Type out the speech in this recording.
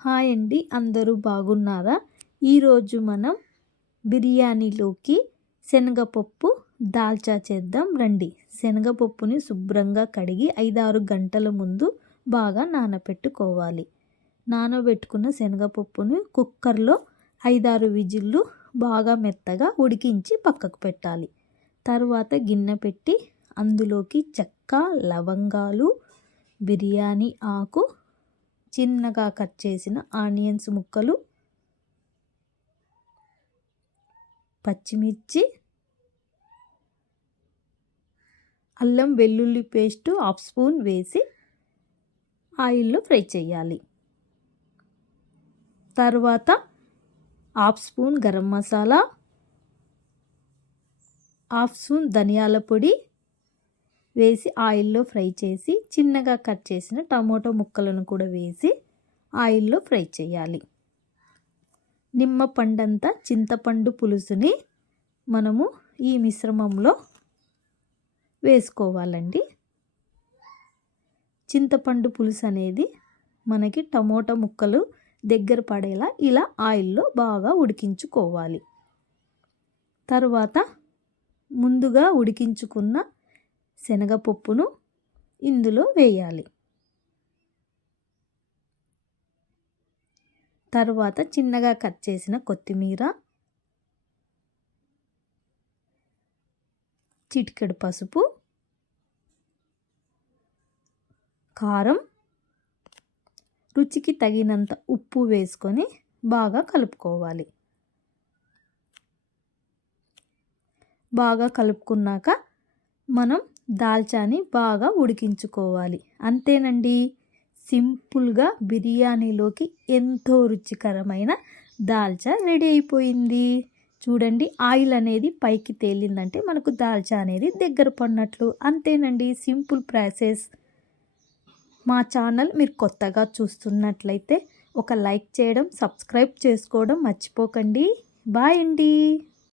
Hi అండి, అందరూ బాగున్నారా? ఈరోజు మనం బిర్యానీలోకి శనగపప్పు దాల్చా చేద్దాం రండి. శనగపప్పుని శుభ్రంగా కడిగి 5-6 గంటల ముందు బాగా నానబెట్టుకోవాలి. నానబెట్టుకున్న శనగపప్పుని కుక్కర్లో 5-6 విజిల్లు బాగా మెత్తగా ఉడికించి పక్కకు పెట్టాలి. తర్వాత గిన్నె పెట్టి అందులోకి చెక్క, లవంగాలు, బిర్యానీ ఆకు, చిన్నగా కట్ చేసిన ఆనియన్స్ ముక్కలు, పచ్చిమిర్చి, అల్లం వెల్లుల్లి పేస్టు 1/2 స్పూన్ వేసి ఆయిల్లో ఫ్రై చేయాలి. తర్వాత 1/2 స్పూన్ గరం మసాలా, 1/2 స్పూన్ ధనియాల పొడి వేసి ఆయిల్లో ఫ్రై చేసి చిన్నగా కట్ చేసిన టమోటో ముక్కలను కూడా వేసి ఆయిల్లో ఫ్రై చేయాలి. నిమ్మ పండంత చింతపండు పులుసుని మనము ఈ మిశ్రమంలో వేసుకోవాలండి. చింతపండు పులుసు అనేది మనకి టమోటా ముక్కలు దగ్గర పడేలా ఇలా ఆయిల్లో బాగా ఉడికించుకోవాలి. తర్వాత ముందుగా ఉడికించుకున్న శనగపప్పును ఇందులో వేయాలి. తర్వాత చిన్నగా కట్ చేసిన కొత్తిమీర, చిటికెడు పసుపు, కారం, రుచికి తగినంత ఉప్పు వేసుకొని బాగా కలుపుకోవాలి. బాగా కలుపుకున్నాక మనం దాల్చాని బాగా ఉడికించుకోవాలి. అంతేనండి, సింపుల్గా బిర్యానీలోకి ఎంతో రుచికరమైన దాల్చా రెడీ అయిపోయింది. చూడండి, ఆయిల్ అనేది పైకి తేలిందంటే మనకు దాల్చా అనేది దగ్గర పడినట్లు. అంతేనండి, సింపుల్ ప్రాసెస్. మా ఛానల్ మీరు కొత్తగా చూస్తున్నట్లయితే ఒక లైక్ చేయడం, సబ్స్క్రైబ్ చేసుకోవడం మర్చిపోకండి. బాయ్ అండి.